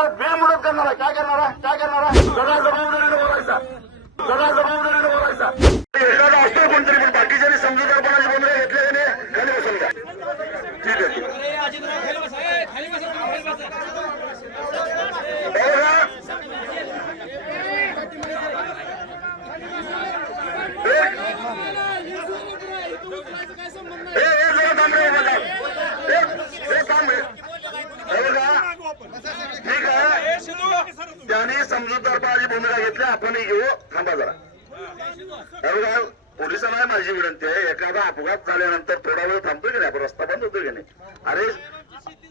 करणार, बेमुदत करणार आहे. काय करणार आहे, काय करणार आहे? जरा जबाबदारीने बोलायचा, जरा जबाबदारीने बोलायचा. एखादा असतो कोणतरी, पण बाकीच्यांनी समजूतदारपणाची बंधने घेतले खाली बसून द्या. ठीक आहे, ठीक आहे. त्यांनी समजूतदारपणाची भूमिका घेतली, आपणही घेऊ. थांबा जरा. पोलिसांना माझी विनंती आहे, एखादा अपघात झाल्यानंतर थोडा वेळ थांबतोय की नाही, आपण रस्ता बंद होतोय की नाही. अरे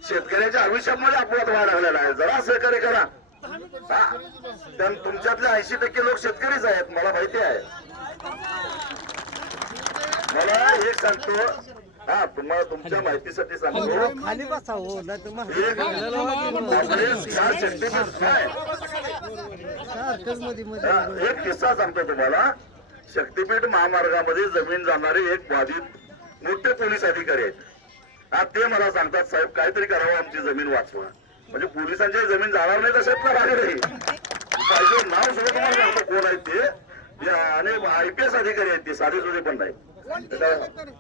शेतकऱ्याच्या आयुष्यामध्ये अपघात व्हायला लागलेला आहे, जरा सहकार्य करा. तुमच्यातले 80% लोक शेतकरीच आहेत, मला माहिती आहे. मला एक सांगतो, हा तुम्हाला तुमच्या माहितीसाठी सांगतो, खाली बसा हो, एक किस्सा सांगतो तुम्हाला. शक्तीपीठ महामार्गामध्ये जमीन जाणारे एक बाधित मोठे पोलीस अधिकारी आहेत. ते मला सांगतात, साहेब काहीतरी करावं, आमची जमीन वाचवा. म्हणजे पोलिसांची जमीन जाणार नाही तसेच ना राहिले नाही पाहिजे. नाव सुद्धा तुम्हाला सांगतो कोण आहेत ते, आणि IPS अधिकारी आहेत ते, साधे सुधे पण नाही.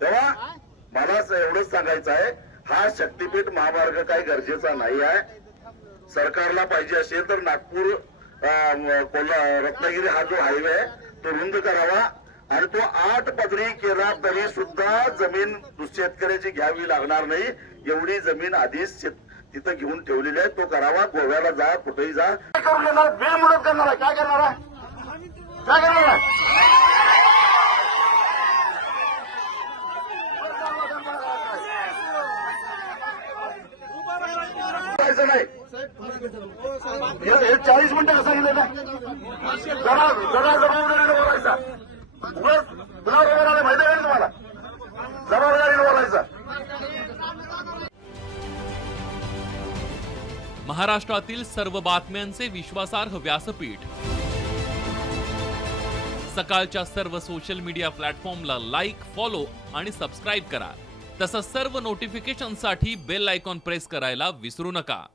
तेव्हा मला एवढंच सांगायचं आहे, हा शक्तीपीठ महामार्ग काही गरजेचा नाही आहे. सरकारला पाहिजे असेल तर नागपूर रत्नागिरी हा जो हायवे आहे तो रुंद करावा, आणि तो 8 पदरी केला तरी सुद्धा जमीन शेतकऱ्याची घ्यावी लागणार नाही. एवढी जमीन आधीच तिथं घेऊन ठेवलेली आहे, तो करावा. गोव्याला जा, कुठेही जा. करून देणार, बेमुदत करणार आहे. काय करणार आहे, काय करणार आहे? नाही 40 मिनिटं सांगितलं ना. जरा जरा जबाबदारीने बोलायचा. तुला बोलायला माहिती आहे तुम्हाला, जबाबदारीने बोलायचं. महाराष्ट्रातील सर्व बातम्यांचे विश्वासार्ह व्यासपीठ. सकाळच्या सर्व सोशल मीडिया प्लॅटफॉर्मला लाईक, फॉलो आणि सबस्क्राईब करा. तसंच सर्व नोटिफिकेशनसाठी बेल आयकॉन प्रेस करायला विसरू नका.